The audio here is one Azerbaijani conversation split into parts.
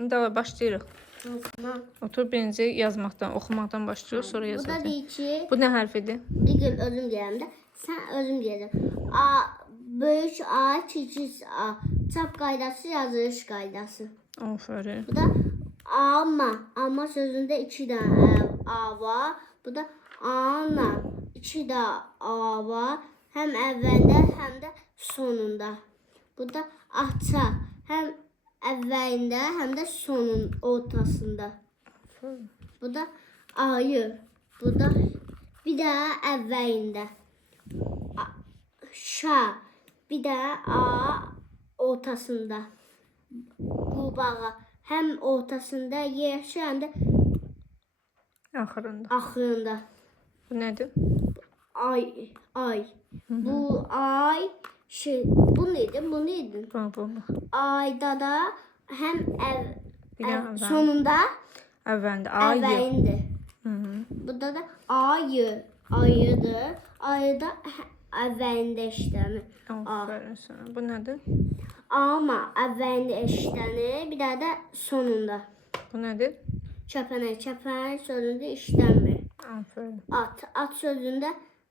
İndi başlayırıq. Hansına? Otur birinci yazmaqdan, oxumaqdan başlayırıq, sonra Bu da yazacağıq. deyir ki, Bu nə hərfidir? bir gün özüm deyirəm də, sən özüm deyəcəm. A, böyük A, kiçik A. Çap qaydası, yazılış qaydası. Aferin. Bu da amma sözündə 2 dənə A var. Bu da ana, 2 də A var. Həm əvvəlində, həm də sonunda. Bu da aça, həm əvvəlində, həm də sonun ortasında. Bu da ayı. Bu da bir də əvvəlində. Şa, bir də A ortasında. Qurbağa həm ortasında yerləşir, həm də Axırında. axırında. Bu nədir? Ay. Bu ay bu nedir? Bu nedir? Bu. Ayda da həm Bir də əvvəl. sonunda Əvvəlində. Ayı. əvvəlində. Burada da ayıdır. Ayı da əvvəlində işlənir. Aferin sana. Bu nədir? Amma əvvəlində işlənir, bir də də sonunda. Bu nədir? Kəpənək sözündə işlənmir. Aferin. At sözündə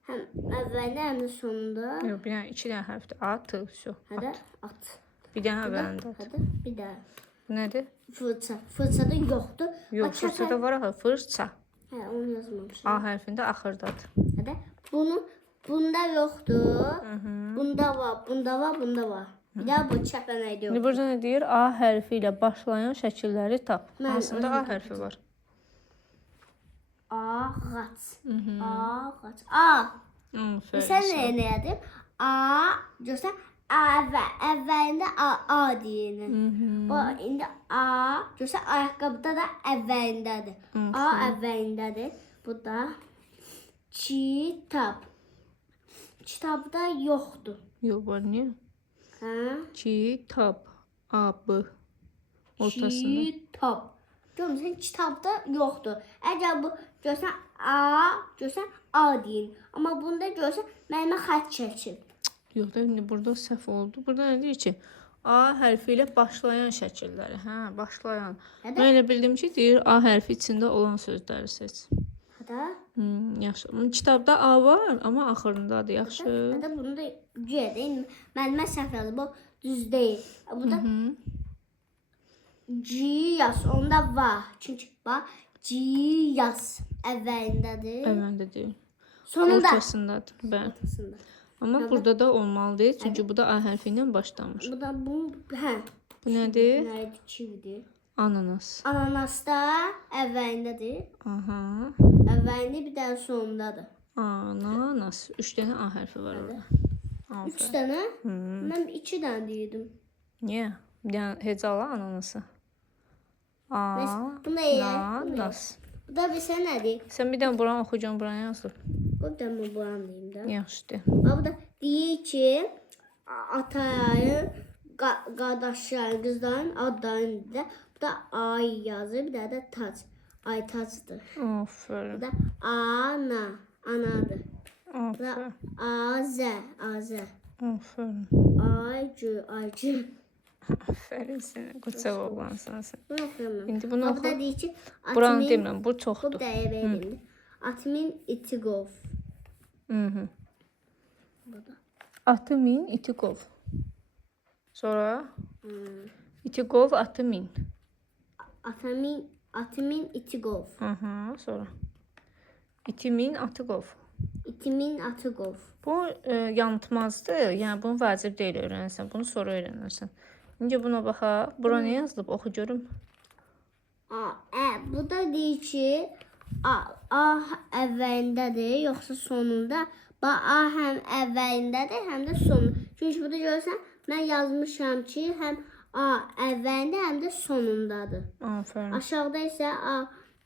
həm əvvəlində, həm də sonunda. Yox, bir dənə 2 dənə hərfdir. At, şu. Hədə at. Bir dənə əvvəlində at. Hədə bir də Bu nədir? fırça. Fırçada yoxdur. Yox, fırsada var axı. Fırça. Hə, onu yazmamışam. A hərfində axırdadır. Hədə bunda yoxdur. Bunda var. Bunda var. Bir də bu kəpənəkdə yoxdur. İndi burada nə deyir? A hərfi ilə başlayan şəkilləri tap. Mən Hansında A özüm hərfi var? Ağac. Ağac. A. Sən nə edib? A görsən əvvəlində A deyir. Bu indi A görsən ayaqqabıda da əvvəlindədir. A əvvəlindədir. Bu da kitab. Kitabda yoxdur. Yox, var niyə? Hə? Kitab. A, B. Ortasında. Kitab. Görürsən kitabda yoxdur. Əgər bu görsən A deyin. Amma bunda görsən mənimə xətt çəkib. Yox da indi burada səhv oldu. Burada nə deyir ki? A hərfi ilə başlayan şəkilləri. Hə, başlayan. Mən elə bildim ki, deyir A hərfi içində olan sözləri seç. Hədə? Yaxşı. Kitabda A var, amma axırındadır. Yaxşı. Hədə bunda güya deyil. Mənimə səhv yazıb. Bu düz deyil. Bu da Ciyas onda var. Çünki bax Ciyas əvvəlindədir. Əvvəlindədir. Sonunda. Ortasındadır. Bəli. Ortasında. Amma burada da olmalıdır. Çünki bu da A hərfi ilə başlamış. Bu da bu hə. Bu nədir? Nədir? Kividir. Ananas. Ananas da əvvəlindədir. Aha. Əvvəlində bir dənə sonundadır. Ananas. 3 dənə A hərfi var orada. 3 dənə? Mən 2 dənə deyirdim. Niyə? Bir dənə hecala ananası. Bu nə? Ananas. Bu da bir sən nədir? Sən bir dənə buranı oxuyacaqsan, buranı yazılıb. Bu da mı buram deyim də. Yaxşıdır. Bu da deyir ki, atayın, qardaşların, qızların adlarını da. Bu da ay yazır, bir də tac. Ay tacdır. Aferin. Bu da anadır. Bu da Aferin. azə. Aferin. Aycı. Aferin sənə. Qoçaq oğlansan sən. Bunu oxuyamam. İndi bunu Bu oxu. da deyir ki, Buranı demirəm, bu bu çoxdur. da evəliyim. Atımın iti qov. Atı min, iti qov. Sonra? İti qov, atı min. Atımın iti qov. Sonra? İti min, atı qov. İtimin atı qov. Bu yanıltmazdır. Yəni bunu vacib deyil öyrənirsən. Bunu sonra öyrənirsən. İndi buna baxa. Bura nə yazılıb? Oxu görüm. Bu da deyir ki, A əvvəlindədir, yoxsa sonunda. A həm əvvəlindədir, həm də sonunda. Çünki burada görürsən, mən yazmışam ki, həm A əvvəlində, həm də sonundadır. Aferin. Aşağıda isə A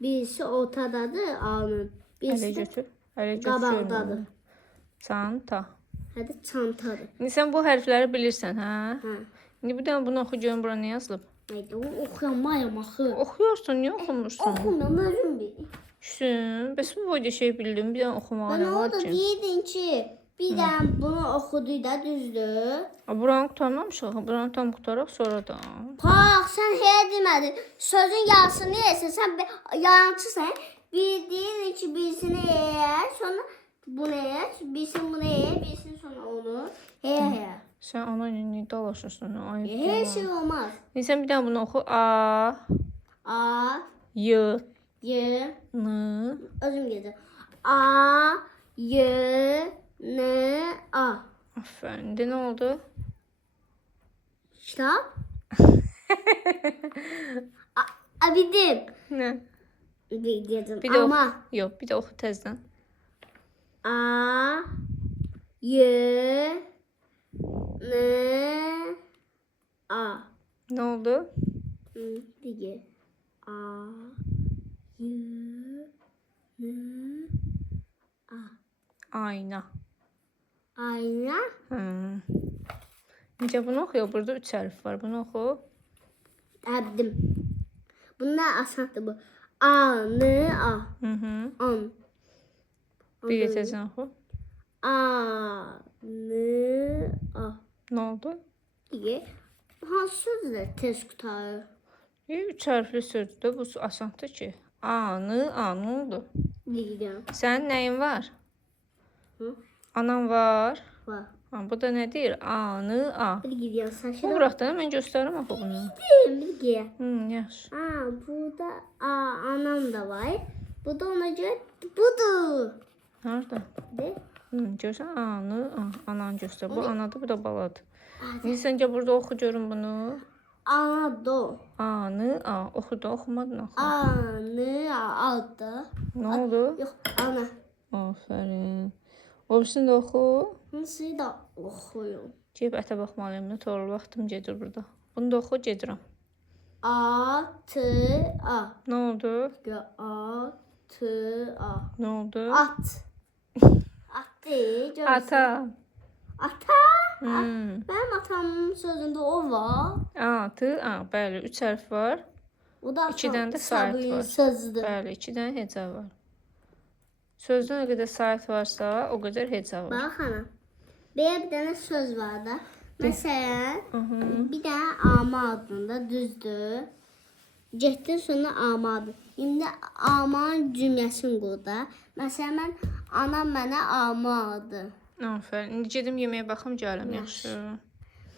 birisi ortadadır, A'nın. Birisi Ələ də götür. Ələ götür. qabaqdadır. Çanta. Hədə çantadır. İndi sən bu hərfləri bilirsən, hə? Hə. İndi bir dənə bunu oxu görüm, bura nə yazılıb? Haydi, oxuyamayam axı. Oxuyursun, niyə oxumursun? Oxumuram, özüm bil. Bəs bu boyda şey bildim, bir dənə oxumağa Bana nə var orada ki? deyirdin ki, Bir də bunu oxudu da düzdür. Buranı qurtarmamışıq. Buranı tam qurtaraq sonra da. Bax, sən heç demədin. Sözün yarısını yesən, sən yalançısan. Bildiyin ki, birisini yeyər, sonra bunu yeyər, birisini bunu yeyər, birisini sonra onu. He. Sən ana ilə niyə dalaşırsan? Ayıb. Heç şey olmaz. Sən bir daha bunu oxu. A, A, Y, Y, N. özüm gedir. A, Y, N, A. Aferin. İndi nə oldu? Kitap. Bildim. Nə? Bildim. Bir də Ama. oxu. Yox, bir də oxu təzdən. A, Y, N, A. Nə oldu? Dige. A, Y, N, Ayna. Ayna. Necə bunu oxuyor? Burada 3 hərf var. Bunu oxu. Bildim. Bunlar asandır bu. A, N, A. An. Bir də təzdən oxu. A, N, A. Nə oldu? Dige. Hansı sözler tez kurtarır? 3 hərfli sözdür. Bu asandır ki. A, N, A. Nə oldu? Dige. Sənin nəyin var? Hı? Anan var. Var. Ha, bu da nə deyir? A, N, A. Bir gidiyor Bu saçına. buraxdan mən göstərim axı bunu. Bir gidiyor. Yaxşı. Aa, burada anam da var. Bu da ona göre budur. Harda? De. Görsən? A, N, A. Anan göstər. Bu anadır, bu da baladır. İndi səncə burada oxu görün bunu. Anado. A, N, A. Oxu da, oxumadın axı. Anı aldı. Nə oldu? Yok ana. Aferin. Obisini də oxu. Nasıl da okuyorum. Gəlib ətə baxmalıyım. Nə torlu vaxtım gedir burada. Bunu da oxu, gedirəm. A, T, A. Nə oldu? A, T, A. Nə oldu? At. At değil. görürsün. Ata. Ata. Hmm. Benim atamın sözünde o var. A, T, A. Bəli, 3 hərf var. O da İki dənə də saat Sabir'in var. sözüdür. Bəli, 2 dənə heca var. Sözdə nə qədər sayət varsa, o qədər heca var. Bak ana. Bir tane söz var da. Mesela bir tane ama adında düzdür. Getdin sonra ama adı. İndi amanın cümləsini qur da. Məsələn, mən anam mənə ama adı. Aferin. İndi gedim yeməyə baxım, gələm. Yaxşı.